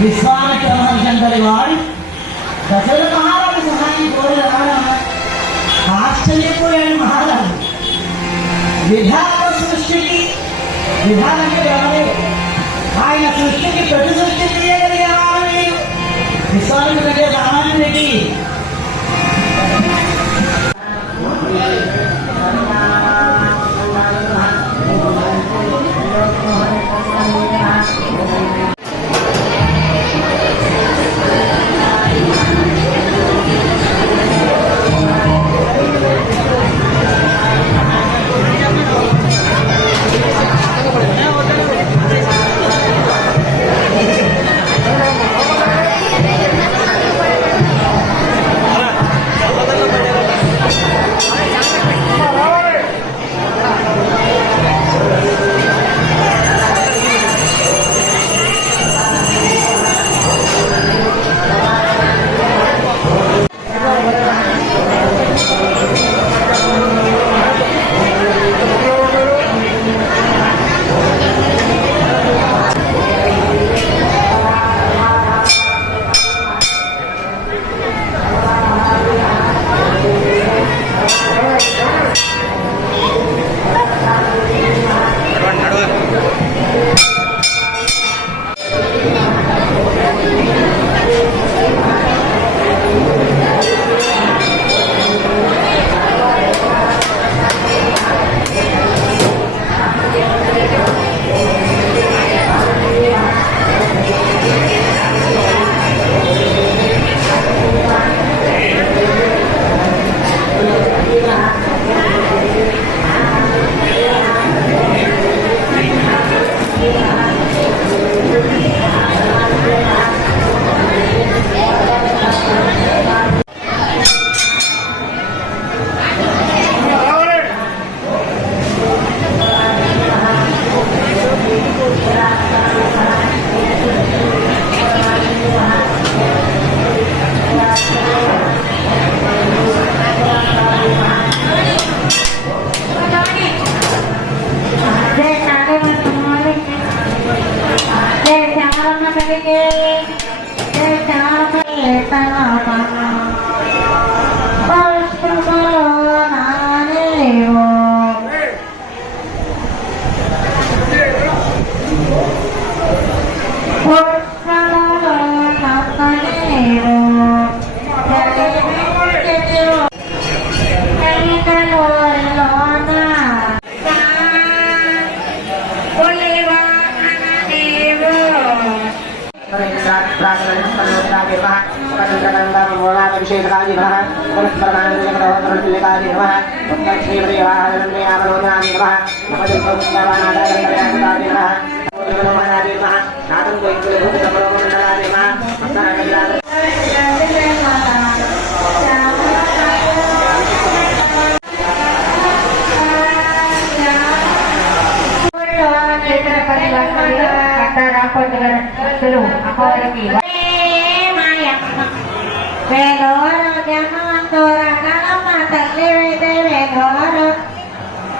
ವಿಶ್ವಾಮಿತ್ರ ಮಹರ್ಷನ್ ಪರಿವಾರ್ ದಶರಥ ಮಹಾರಾಜ ಸಹಾಯಿ ಕೋರಿದ ಆಶ್ಚರ್ಯಪೂರ್ಣ ಮಹಾರಾಜ విధాన సృష్టికి విధానం ఎవరే ఆయన సృష్టికి ప్రతి సృష్టి చేయగలిగేవాడు విశ్వానికి తగ్గే రామాయణుడికి Thank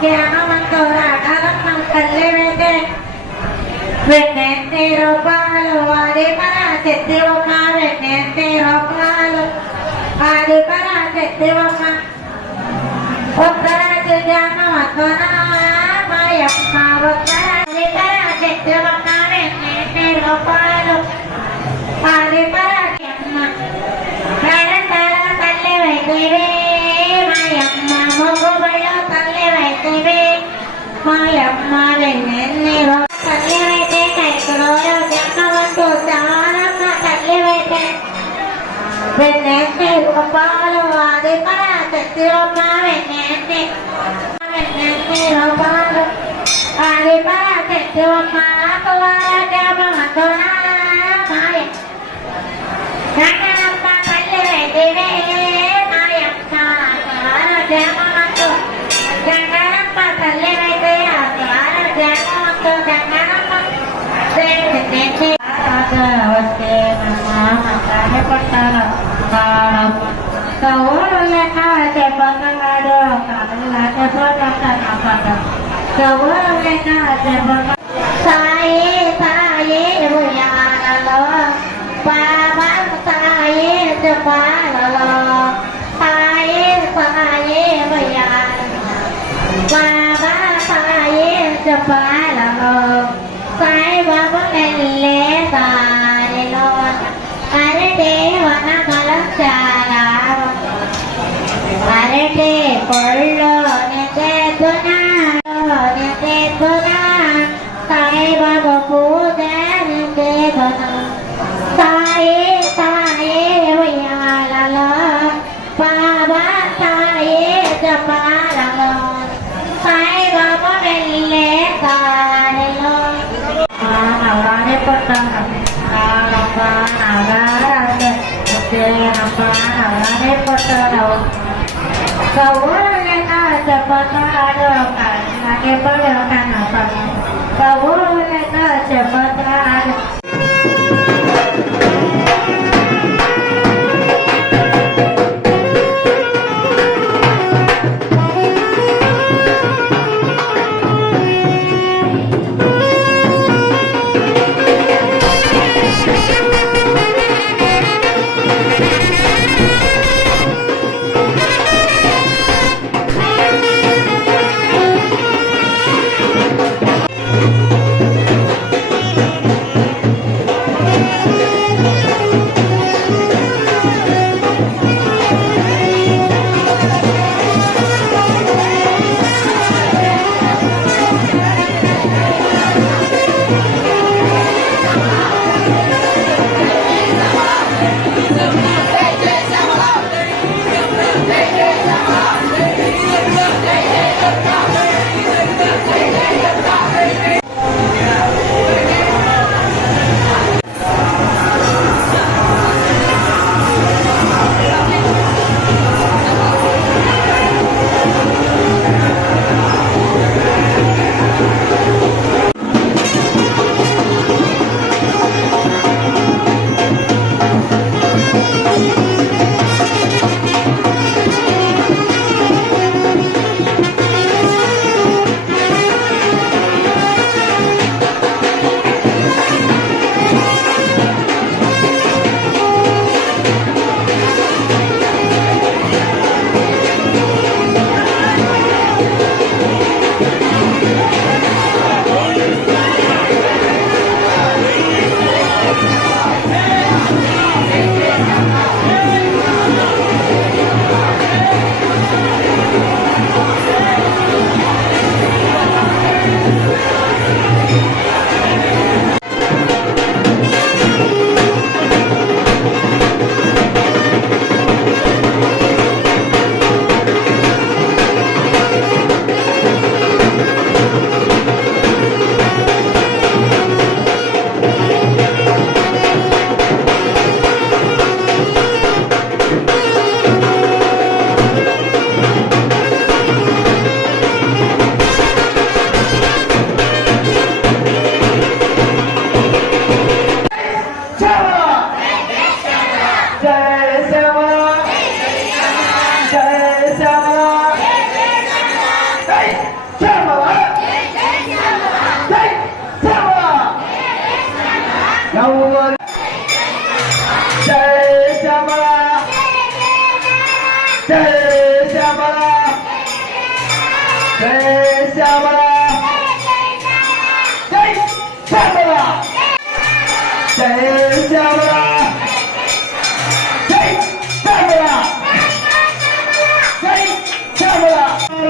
Kita yang రూపాలు అది మన శక్తి ఉన్న వెన్నెంటి రూపాలు శక్తి మాయమ్మ ఉత్తరాది శక్తి రూపాలు తల్లి వైతివే మాయమ్మ మొగ్గుబడిలో తల్లి మాయమ్మ ಸೋಚಾರಮ್ಮ ತಲೆವೈತೆ ಬೆನ್ನೆಣ್ಣೆ ಕಪಾಲವಾದೆ ಪರ ಸತ್ತಿರಮ್ಮ ಬೆನ್ನೆಣ್ಣೆ ಬೆನ್ನೆಣ್ಣೆ ಕಪಾಲ ಆದೆ ಪರ ಸತ್ತಿರಮ್ಮ ಕವಾಡಮ್ಮ ಮಂದೋಣ ಮಾಯ ನನ್ನಮ್ಮ ತಲೆವೈತೆ వస్తే నమ్మ పట్టాల కవులన్న చెప్పగాడు కళ్ళ చెప్పగన్న పద కవులన్న చెప్పగ సాయి సాయి ఉయ్యాలలో పాపం సాయి చెప్పాలలో సాయి సాయి ఉయ్యాలలో బాబా సాయి చెప్పాలలో birthday, Paul. เก็บไว้แล้วการหาปลาแต่ว่าเราก็จะมา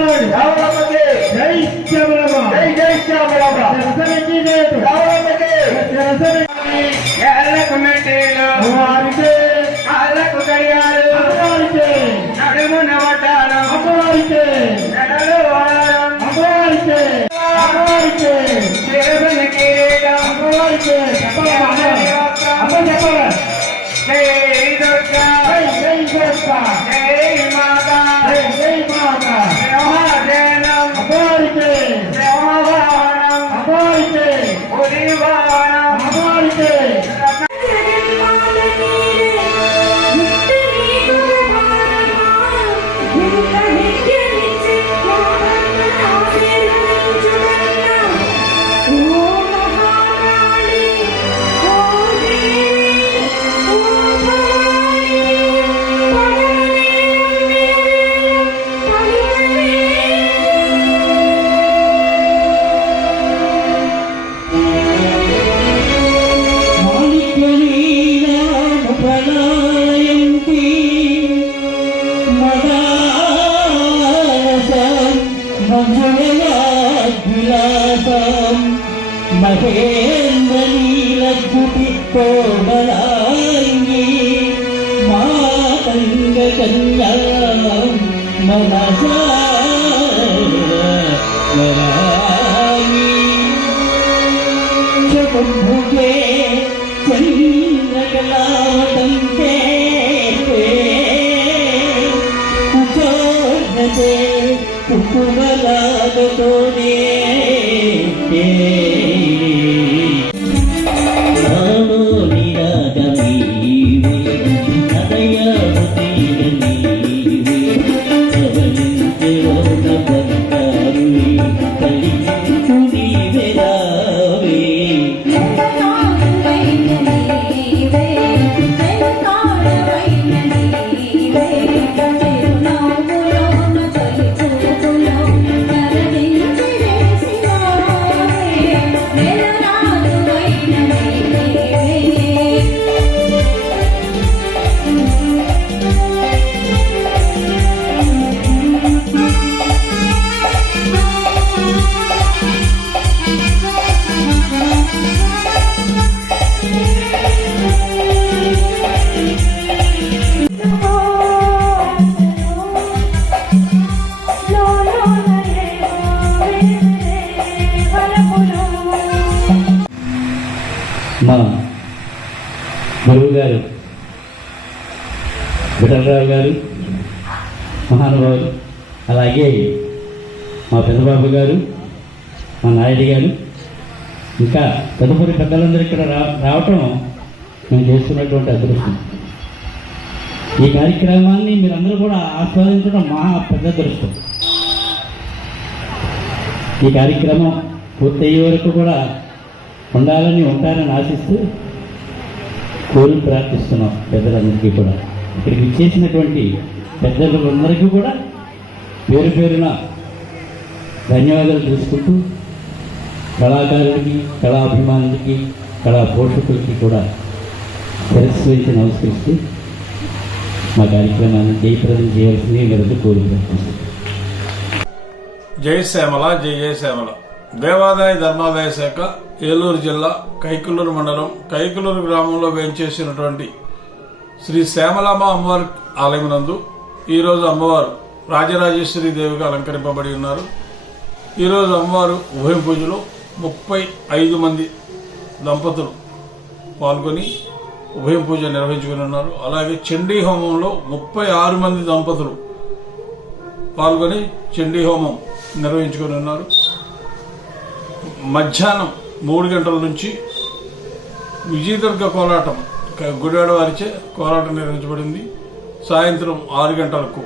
రావణమ్మకి చతుర్భుజే చంద్రకలావతంతే పెద్దబాబు గారు మా నాయుడు గారు ఇంకా తదుపరి పెద్దలందరూ ఇక్కడ రా రావటం మేము చేస్తున్నటువంటి అదృష్టం. ఈ కార్యక్రమాన్ని మీరందరూ కూడా ఆస్వాదించడం మా పెద్ద అదృష్టం. ఈ కార్యక్రమం పూర్తయ్యే వరకు కూడా ఉండాలని ఉంటారని ఆశిస్తూ కోరి ప్రార్థిస్తున్నాం పెద్దలందరికీ కూడా. ఇక్కడికి ఇచ్చేసినటువంటి పెద్దలందరికీ కూడా పేరు పేరున ధన్యవాదాలు తెలుసుకుంటూ కళాకారుడికి కళాభిమానులకి కళా పోషకులకి కూడా శిరస్సు వేసి నమస్కరిస్తూ మా కార్యక్రమాన్ని జయప్రదం చేయాల్సింది మీరందరూ కోరి జయశ్యామల శ్యామల శ్యామల. దేవాదాయ ధర్మాదాయ శాఖ ఏలూరు జిల్లా కైకులూరు మండలం కైకులూరు గ్రామంలో వేయించేసినటువంటి శ్రీ శ్యామలామ అమ్మవారి ఆలయం నందు ఈరోజు అమ్మవారు రాజరాజేశ్వరి దేవిగా అలంకరింపబడి ఉన్నారు. ఈరోజు అమ్మవారు ఉభయం పూజలో ముప్పై ఐదు మంది దంపతులు పాల్గొని ఉభయం పూజ నిర్వహించుకుని ఉన్నారు. అలాగే చండీ హోమంలో ముప్పై ఆరు మంది దంపతులు పాల్గొని చండీ హోమం నిర్వహించుకొని ఉన్నారు. మధ్యాహ్నం మూడు గంటల నుంచి విజయదుర్గ కోలాటం గుడివాడ వారిచే కోలాటం నిర్వహించబడింది. సాయంత్రం ఆరు గంటలకు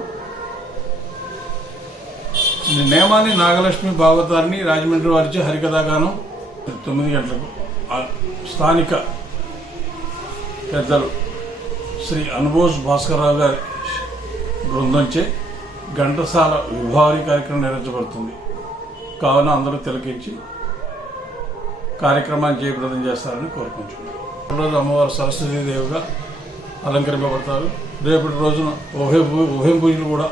నేమాని నాగలక్ష్మి భాగవతారిని రాజమండ్రి వారిచే హరికథాగానం. తొమ్మిది గంటలకు స్థానిక పెద్దలు శ్రీ అనుభోజ్ భాస్కరరావు గారి బృందంచే ఘంటసాల విభావరి కార్యక్రమం నిర్వహించబడుతుంది. కావున అందరూ తిలకించి కార్యక్రమాన్ని జయప్రదం చేస్తారని కోరుకుంటున్నాను రోజు అమ్మవారు సరస్వతీదేవిగా అలంకరింపబడతారు. రేపటి రోజున ఉభయ ఉభయం పూజలు కూడా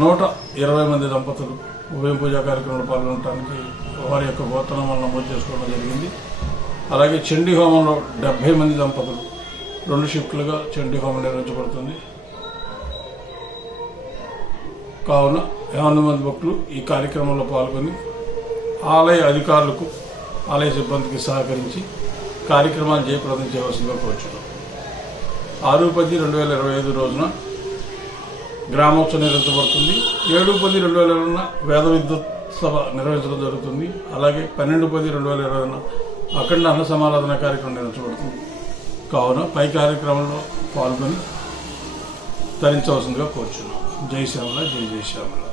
నూట ఇరవై మంది దంపతులు ఉభయం పూజా కార్యక్రమంలో పాల్గొనడానికి వారి యొక్క గోత్రం నమోదు చేసుకోవడం జరిగింది. అలాగే చండీ హోమంలో డెబ్బై మంది దంపతులు రెండు షిఫ్ట్లుగా చండీ హోమం నిర్వహించబడుతుంది. కావున యాభై మంది భక్తులు ఈ కార్యక్రమంలో పాల్గొని ఆలయ అధికారులకు ఆలయ సిబ్బందికి సహకరించి కార్యక్రమాలు జయప్రదం చేయవలసిందిగా కోరుచున్నాం. ఆరు పది రెండు వేల ఇరవై ఐదు రోజున గ్రామోత్సవం నిర్వహించబడుతుంది. ఏడు పది రెండు వేల ఇరవైన వేద విద్యుత్ సభ నిర్వహించడం జరుగుతుంది. అలాగే పన్నెండు పది రెండు వేల ఇరవైన అఖండ అన్న సమారాధన కార్యక్రమం నిర్వహించబడుతుంది. కావున పై కార్యక్రమంలో పాల్గొని తరించవలసిందిగా కోరుచున్నాం. జై శ్యామల జై జై శ్యామల.